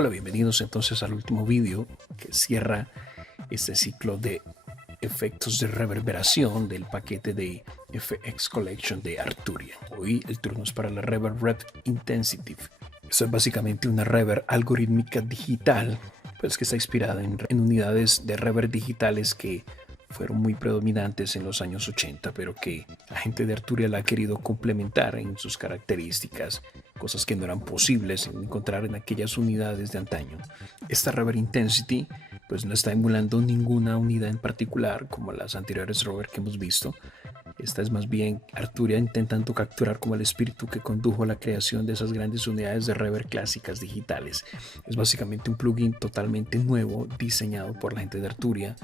Hola, bienvenidos entonces al último vídeo que cierra este ciclo de efectos de reverberación del paquete de FX Collection de Arturia. Hoy el turno es para la Reverb Rep Intensitive. Esto es básicamente una reverb algorítmica digital, pues que está inspirada en unidades de reverb digitales que fueron muy predominantes en los años 80, pero que la gente de Arturia la ha querido complementar en sus características, cosas que no eran posibles encontrar en aquellas unidades de antaño. Esta Reverb Intensity pues no está emulando ninguna unidad en particular como las anteriores Reverb que hemos visto. Esta es más bien Arturia intentando capturar como el espíritu que condujo a la creación de esas grandes unidades de reverb clásicas digitales. Es básicamente un plugin totalmente nuevo diseñado por la gente de Arturia,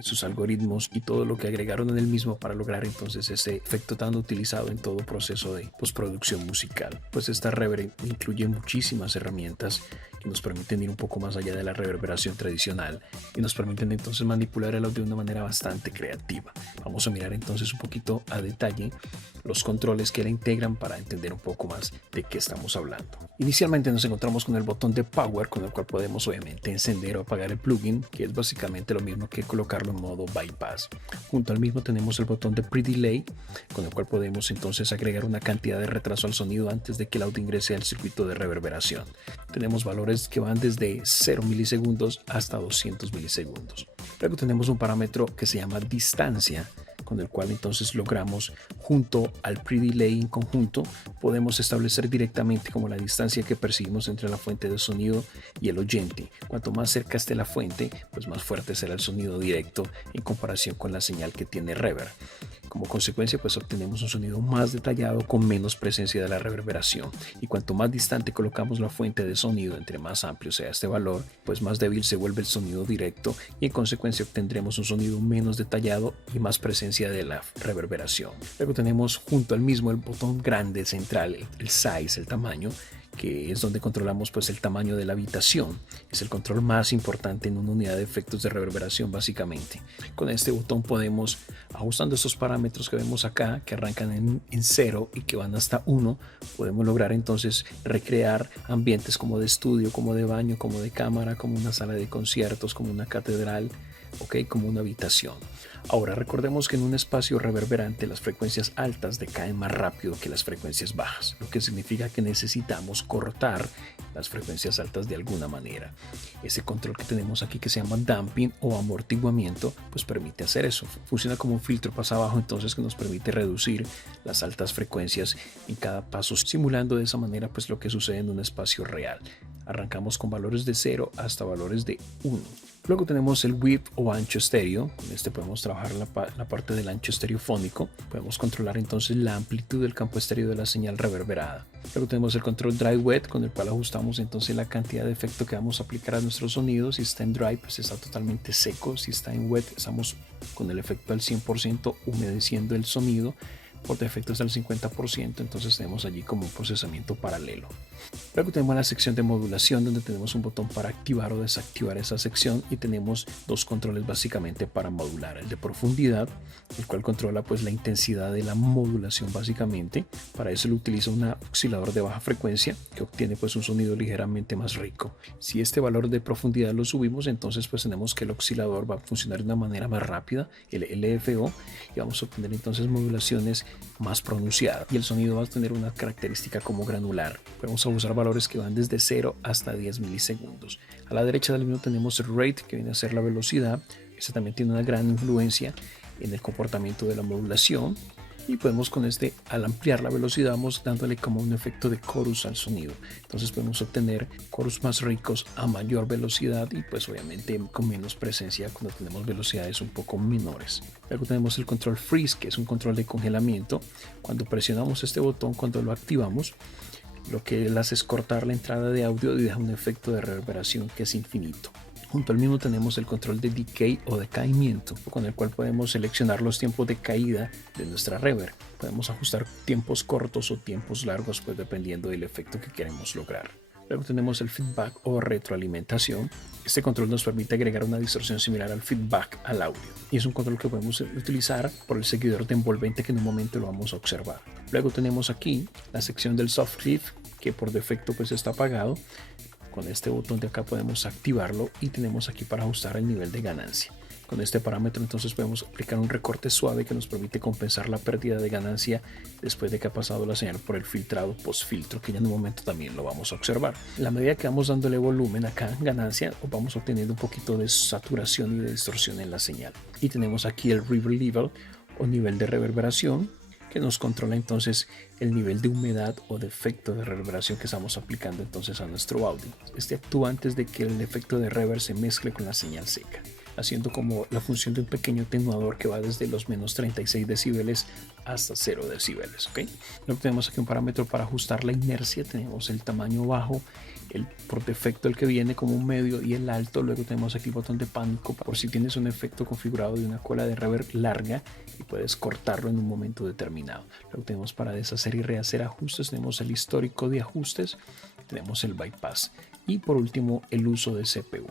sus algoritmos y todo lo que agregaron en el mismo para lograr entonces ese efecto tan utilizado en todo proceso de postproducción musical. Pues esta reverb incluye muchísimas herramientas que nos permiten ir un poco más allá de la reverberación tradicional y nos permiten entonces manipular el audio de una manera bastante creativa. Vamos a mirar entonces un poquito a detalle los controles que la integran para entender un poco más de qué estamos hablando. Inicialmente nos encontramos con el botón de Power, con el cual podemos obviamente encender o apagar el plugin, que es básicamente lo mismo que colocarlo en modo bypass. Junto al mismo tenemos el botón de Pre-Delay, con el cual podemos entonces agregar una cantidad de retraso al sonido antes de que el audio ingrese al circuito de reverberación. Tenemos valores que van desde 0 milisegundos hasta 200 milisegundos. Luego tenemos un parámetro que se llama distancia, con el cual entonces logramos junto al pre-delay en conjunto podemos establecer directamente como la distancia que percibimos entre la fuente de sonido y el oyente. Cuanto más cerca esté la fuente, pues más fuerte será el sonido directo en comparación con la señal que tiene reverb. Como consecuencia, pues obtenemos un sonido más detallado con menos presencia de la reverberación. Y cuanto más distante colocamos la fuente de sonido, entre más amplio sea este valor, pues más débil se vuelve el sonido directo y en consecuencia obtendremos un sonido menos detallado y más presencia de la reverberación. Luego tenemos junto al mismo el botón grande central, el size, el tamaño, que es donde controlamos pues el tamaño de la habitación. Es el control más importante en una unidad de efectos de reverberación básicamente. Con este botón podemos, ajustando estos parámetros que vemos acá, que arrancan en 0 y que van hasta 1, podemos lograr entonces recrear ambientes como de estudio, como de baño, como de cámara, como una sala de conciertos, como una catedral, como una habitación. Ahora recordemos que en un espacio reverberante las frecuencias altas decaen más rápido que las frecuencias bajas, lo que significa que necesitamos cortar las frecuencias altas de alguna manera. Ese control que tenemos aquí que se llama damping o amortiguamiento pues permite hacer eso. Funciona como un filtro pasa abajo entonces que nos permite reducir las altas frecuencias en cada paso, simulando de esa manera pues lo que sucede en un espacio real. Arrancamos con valores de 0 hasta valores de 1. Luego tenemos el width o ancho estéreo. Con este podemos trabajar la parte del ancho estereofónico. Podemos controlar entonces la amplitud del campo estéreo de la señal reverberada. Luego tenemos el control dry wet, con el cual ajustamos entonces la cantidad de efecto que vamos a aplicar a nuestros sonidos. Si está en dry, pues está totalmente seco. Si está en wet, estamos con el efecto al 100% humedeciendo el sonido. Por defecto está al 50%, entonces tenemos allí como un procesamiento paralelo. Luego tenemos la sección de modulación, donde tenemos un botón para activar o desactivar esa sección y tenemos dos controles básicamente para modular. El de profundidad, el cual controla pues la intensidad de la modulación básicamente. Para eso lo utiliza un oscilador de baja frecuencia que obtiene pues un sonido ligeramente más rico. Si este valor de profundidad lo subimos, entonces pues tenemos que el oscilador va a funcionar de una manera más rápida, el LFO, y vamos a obtener entonces modulaciones más pronunciadas y el sonido va a tener una característica como granular. Podemos usar valores que van desde 0 hasta 10 milisegundos. A la derecha del menú tenemos el rate, que viene a ser la velocidad. Este también tiene una gran influencia en el comportamiento de la modulación. Y podemos con este, al ampliar la velocidad, vamos dándole como un efecto de chorus al sonido. Entonces podemos obtener chorus más ricos a mayor velocidad y pues obviamente con menos presencia cuando tenemos velocidades un poco menores. Luego tenemos el control freeze, que es un control de congelamiento. Cuando presionamos este botón, cuando lo activamos, lo que él hace es cortar la entrada de audio y deja un efecto de reverberación que es infinito. Junto al mismo tenemos el control de decay o decaimiento, con el cual podemos seleccionar los tiempos de caída de nuestra reverb. Podemos ajustar tiempos cortos o tiempos largos, pues dependiendo del efecto que queremos lograr. Luego tenemos el feedback o retroalimentación. Este control nos permite agregar una distorsión similar al feedback al audio. Y es un control que podemos utilizar por el seguidor de envolvente que en un momento lo vamos a observar. Luego tenemos aquí la sección del soft clip, que por defecto pues está apagado, Con este botón de acá podemos activarlo y tenemos aquí para ajustar el nivel de ganancia. Con este parámetro entonces podemos aplicar un recorte suave que nos permite compensar la pérdida de ganancia después de que ha pasado la señal por el filtrado post-filtro, que ya en un momento también lo vamos a observar. En la medida que vamos dándole volumen acá, ganancia, vamos obteniendo un poquito de saturación y de distorsión en la señal. Y tenemos aquí el reverb level o nivel de reverberación, que nos controla entonces el nivel de humedad o de efecto de reverberación que estamos aplicando entonces a nuestro audio. Este actúa antes de que el efecto de reverb se mezcle con la señal seca, haciendo como la función de un pequeño atenuador que va desde los menos 36 decibeles hasta 0 decibeles. ¿Okay? Luego tenemos aquí un parámetro para ajustar la inercia. Tenemos el tamaño bajo, por defecto el que viene como un medio y el alto. Luego tenemos aquí el botón de pánico por si tienes un efecto configurado de una cola de reverb larga y puedes cortarlo en un momento determinado. Luego tenemos para deshacer y rehacer ajustes. Tenemos el histórico de ajustes. Tenemos el bypass. Y por último, el uso de CPU.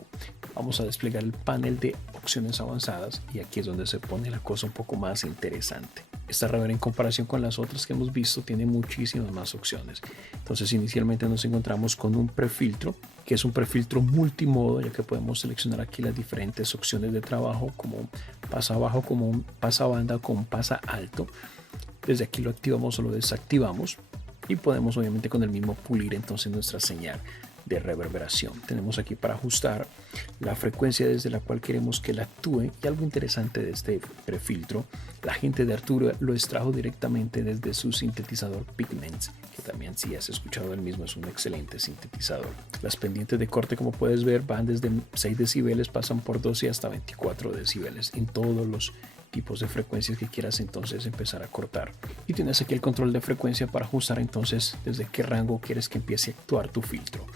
Vamos a desplegar el panel de opciones avanzadas y aquí es donde se pone la cosa un poco más interesante. Esta reverb en comparación con las otras que hemos visto tiene muchísimas más opciones. Entonces inicialmente nos encontramos con un prefiltro, que es un prefiltro multimodo, ya que podemos seleccionar aquí las diferentes opciones de trabajo, como un pasa bajo, como un pasa banda, como un pasa alto. Desde aquí lo activamos o lo desactivamos y podemos obviamente con el mismo pulir entonces nuestra señal de reverberación. Tenemos aquí para ajustar la frecuencia desde la cual queremos que él actúe, y algo interesante de este prefiltro, la gente de Arturia lo extrajo directamente desde su sintetizador Pigments, que también, si has escuchado el mismo, es un excelente sintetizador. Las pendientes de corte, como puedes ver, van desde 6 decibeles, pasan por 12 hasta 24 decibeles en todos los tipos de frecuencias que quieras entonces empezar a cortar. Y tienes aquí el control de frecuencia para ajustar entonces desde qué rango quieres que empiece a actuar tu filtro.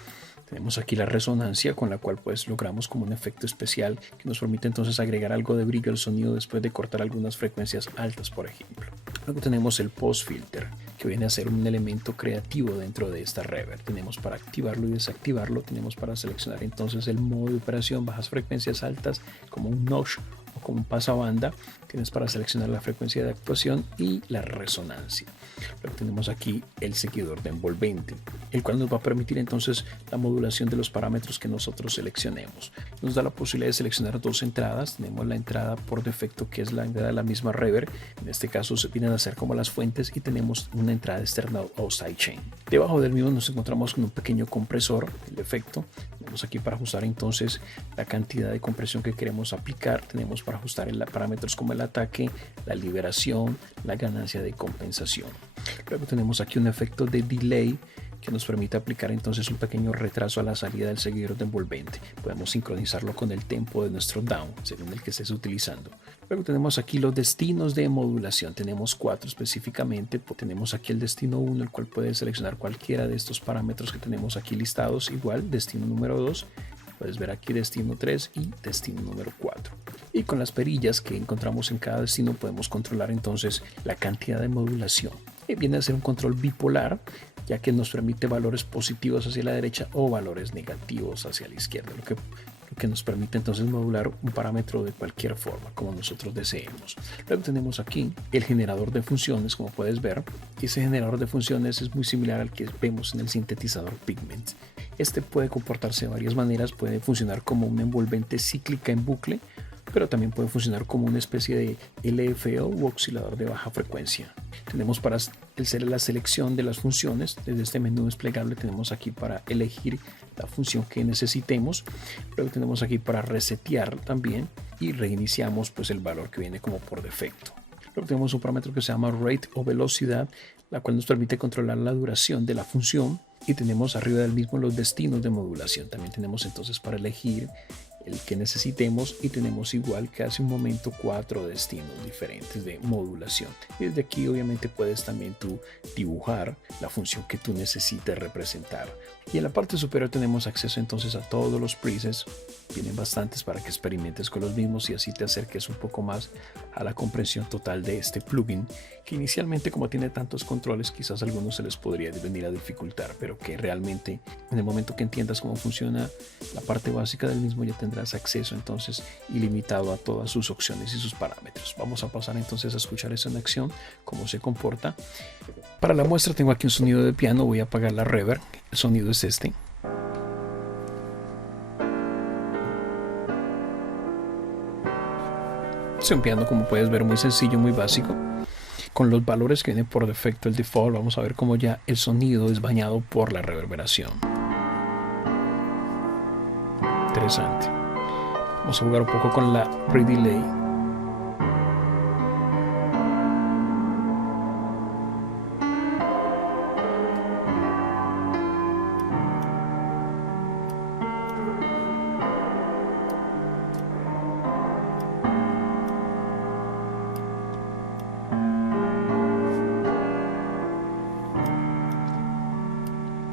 Tenemos aquí la resonancia, con la cual pues logramos como un efecto especial que nos permite entonces agregar algo de brillo al sonido después de cortar algunas frecuencias altas, por ejemplo. Luego tenemos el post filter, que viene a ser un elemento creativo dentro de esta reverb. Tenemos para activarlo y desactivarlo, tenemos para seleccionar entonces el modo de operación, bajas frecuencias, altas, como un notch o como un pasabanda. Tienes para seleccionar la frecuencia de actuación y la resonancia. Luego tenemos aquí el seguidor de envolvente, el cual nos va a permitir entonces la modulación de los parámetros que nosotros seleccionemos. Nos da la posibilidad de seleccionar dos entradas. Tenemos la entrada por defecto, que es la entrada de la misma reverb. En este caso se vienen a ser como las fuentes, y tenemos una entrada externa o sidechain. Debajo del mismo nos encontramos con un pequeño compresor, el efecto. Tenemos aquí para ajustar entonces la cantidad de compresión que queremos aplicar. Tenemos para ajustar parámetros como el ataque, la liberación, la ganancia de compensación. Luego tenemos aquí un efecto de delay que nos permite aplicar entonces un pequeño retraso a la salida del seguidor de envolvente. Podemos sincronizarlo con el tempo de nuestro down, según el que estés utilizando. Luego tenemos aquí los destinos de modulación. Tenemos 4 específicamente. Tenemos aquí el destino 1, el cual puedes seleccionar cualquiera de estos parámetros que tenemos aquí listados. Igual, destino número 2. Puedes ver aquí destino 3 y destino número 4. Y con las perillas que encontramos en cada destino podemos controlar entonces la cantidad de modulación. Viene a ser un control bipolar, ya que nos permite valores positivos hacia la derecha o valores negativos hacia la izquierda, lo que nos permite entonces modular un parámetro de cualquier forma, como nosotros deseemos. Luego tenemos aquí el generador de funciones, como puedes ver. Ese generador de funciones es muy similar al que vemos en el sintetizador Pigments. Este puede comportarse de varias maneras. Puede funcionar como una envolvente cíclica en bucle, pero también puede funcionar como una especie de LFO u oscilador de baja frecuencia. Tenemos para hacer la selección de las funciones. Desde este menú desplegable tenemos aquí para elegir la función que necesitemos. Luego tenemos aquí para resetear también, y reiniciamos pues el valor que viene como por defecto. Luego tenemos un parámetro que se llama rate o velocidad, la cual nos permite controlar la duración de la función, y tenemos arriba del mismo los destinos de modulación. También tenemos entonces para elegir el que necesitemos, y tenemos igual que hace un momento 4 destinos diferentes de modulación. Y desde aquí obviamente puedes también tú dibujar la función que tú necesites representar. Y en la parte superior tenemos acceso entonces a todos los presets. Vienen bastantes para que experimentes con los mismos y así te acerques un poco más a la comprensión total de este plugin, que inicialmente, como tiene tantos controles, quizás a algunos se les podría venir a dificultar, pero que realmente en el momento que entiendas cómo funciona la parte básica del mismo, ya tendrás acceso entonces ilimitado a todas sus opciones y sus parámetros. Vamos a pasar entonces a escuchar eso en acción, cómo se comporta. Para la muestra tengo aquí un sonido de piano. Voy a apagar la reverb. El sonido es este. estoy enviando, como puedes ver, muy sencillo, muy básico. Con los valores que viene por defecto el default, vamos a ver cómo ya el sonido es bañado por la reverberación. Interesante. Vamos a jugar un poco con la pre-delay.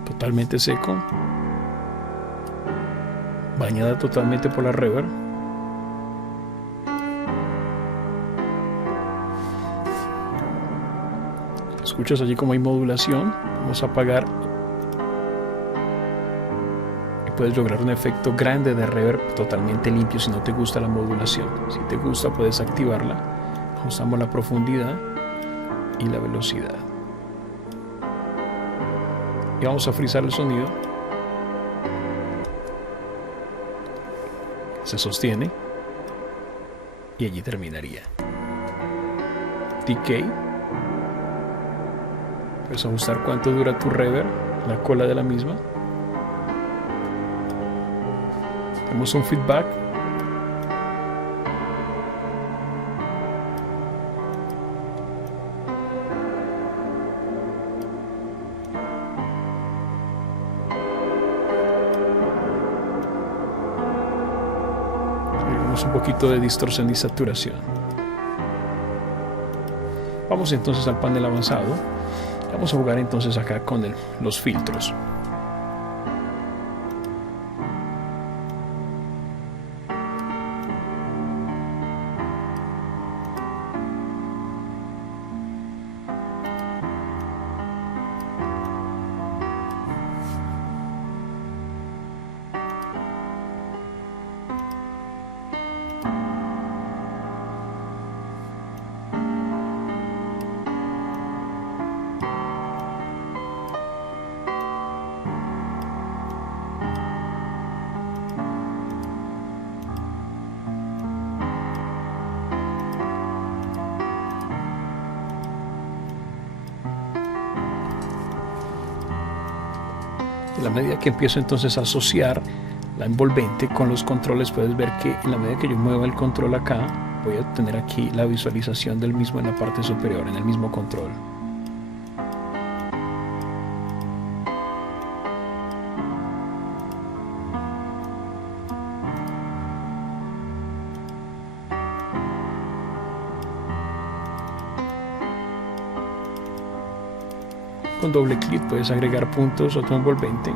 Totalmente seco, bañada totalmente por la reverb. Escuchas allí como hay modulación. Vamos a apagar y puedes lograr un efecto grande de reverb totalmente limpio si no te gusta la modulación. Si te gusta, puedes activarla. Ajustamos la profundidad y la velocidad. Y vamos a frizar el sonido. Se sostiene y allí terminaría. Decay. Puedes ajustar cuánto dura tu reverb, la cola de la misma. Tenemos un feedback. Un poquito de distorsión y saturación. Vamos entonces al panel avanzado. Vamos a jugar entonces acá con los filtros. En la medida que empiezo entonces a asociar la envolvente con los controles, puedes ver que en la medida que yo mueva el control acá, voy a tener aquí la visualización del mismo en la parte superior, en el mismo control. Con doble clic puedes agregar puntos a tu envolvente.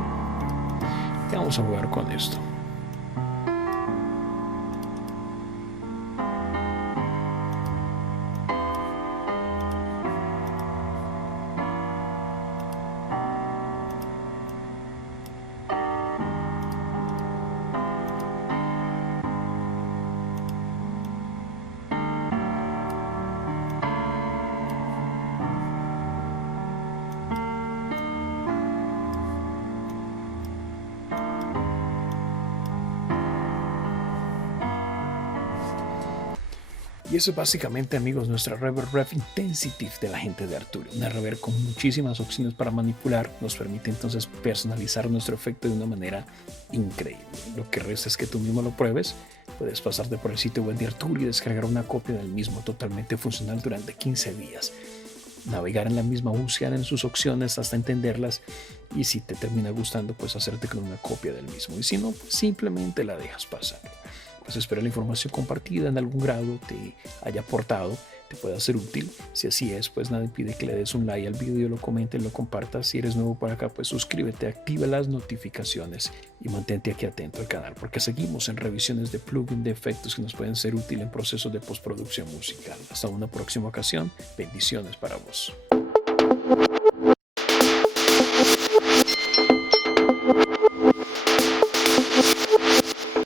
Y vamos a jugar con esto. Y eso es básicamente, amigos, nuestra Reverb Rev Intensity de la gente de Arturia. Una reverb con muchísimas opciones para manipular. Nos permite entonces personalizar nuestro efecto de una manera increíble. Lo que resta es que tú mismo lo pruebes. Puedes pasarte por el sitio web de Arturia y descargar una copia del mismo totalmente funcional durante 15 días. Navegar en la misma, buscar en sus opciones hasta entenderlas, y si te termina gustando, pues hacerte con una copia del mismo, y si no, pues simplemente la dejas pasar. Pues espero la información compartida en algún grado te haya aportado, te pueda ser útil. Si así es, pues nada impide que le des un like al video, lo comentes, lo compartas. Si eres nuevo por acá, pues suscríbete, activa las notificaciones y mantente aquí atento al canal, porque seguimos en revisiones de plugins, de efectos que nos pueden ser útiles en procesos de postproducción musical. Hasta una próxima ocasión, bendiciones para vos.